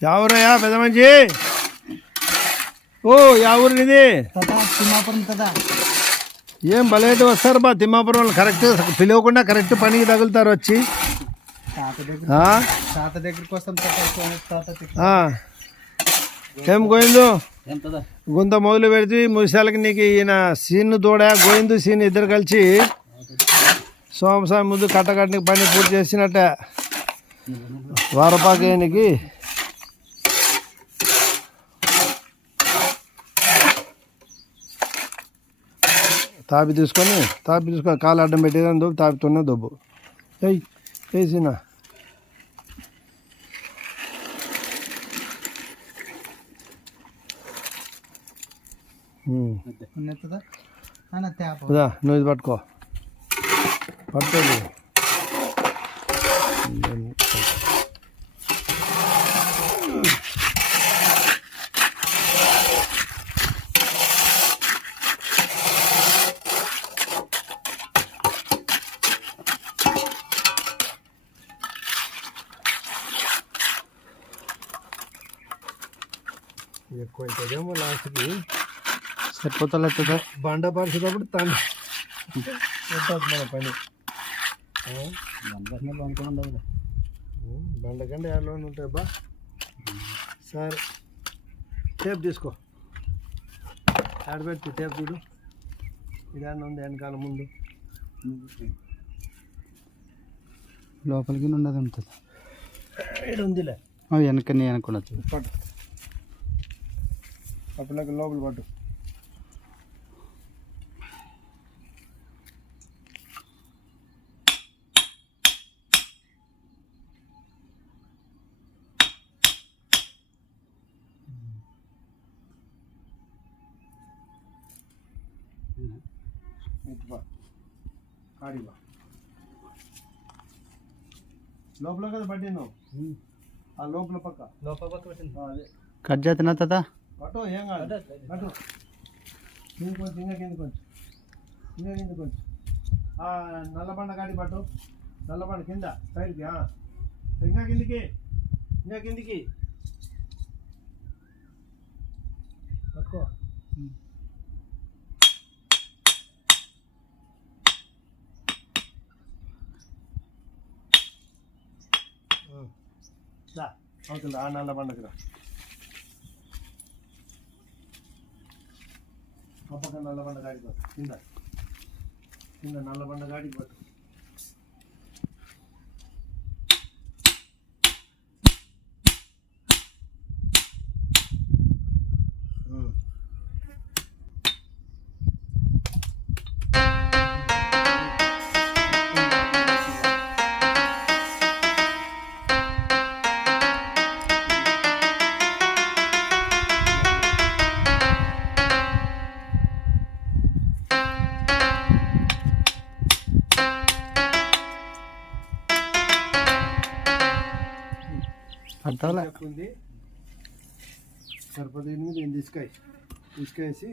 ఎవరయ్యా పెద్ద మంచి ఓ యా ఊరు ఇది తదా తిమ్మాపురం తదా. ఏం బలేటు వస్తారు బా తిమ్మాపురం వాళ్ళు కరెక్ట్ పిలవకుండా కరెక్ట్ పనికి తగులుతారు వచ్చి. తాత దగ్గరికి వస్తాం. ఏం గోయిందు ఏం తదా? గుంత మొదలు పెడితే ముసాలకి నీకు ఈయన సీన్ తోడా గోయిందు సీన్ ఇద్దరు కలిసి సోమస్వామి ముందు కట్టకట్టనికి పని పూర్తి చేసినట్ట. వారపాకేనికి తాపి తీసుకొని తాపి తీసుకొని కాలు అడ్డం పెట్టేదని దొబ్బు తాపితోనే దొబ్బు ఏయ్ వేసినా ఉన్నదా అన్న తేప కదా నువ్వు ఇది పట్టుకో పట్టుకోదు ఎక్కువ అవుతుందేమో లాస్ట్కి సరిపోతలేదు బండ పరిచేటప్పుడు తను ఉంటుంది మన పని. బండకంటే యాడ్లో ఉంటాయి బా సరే టేప్ తీసుకో. ఆడబెట్టి టేప్ చూడు. ఇదాన్ని ఉంది వెనకాల ముందు? లోపలికి ఉండదు ఉంటుంది. ఇక్కడ ఉందిలే. వెనక ఉండదు. పట్టు. అప్పటికి లోపల పట్టు. లోపల కదా పట్టిను ఆ లోపల పక్క. ఆ, అదే. కట్ చేస్తున్నా తదా పట్టు ఏం కాదు. పట్టు కింద కొంచెం ఇంకా కింద కొంచెం. ఇంకా కింద కొంచెం. నల్లబండ కాడి పట్టు. నల్లబండ కింద సైడ్కి. ఇంకా కిందికి ఇంకా కిందికి. పట్టుకో. అవుతుంది? ఆ నల్లబండకి రా పప్పక నల్లబండ గాడికి పట్టు కింద కింద నల్లబండ గాడికి పట్టు అర్థంలే సరిపడ ఎనిమిది నేను తీసుకాయి? తీసుకేసి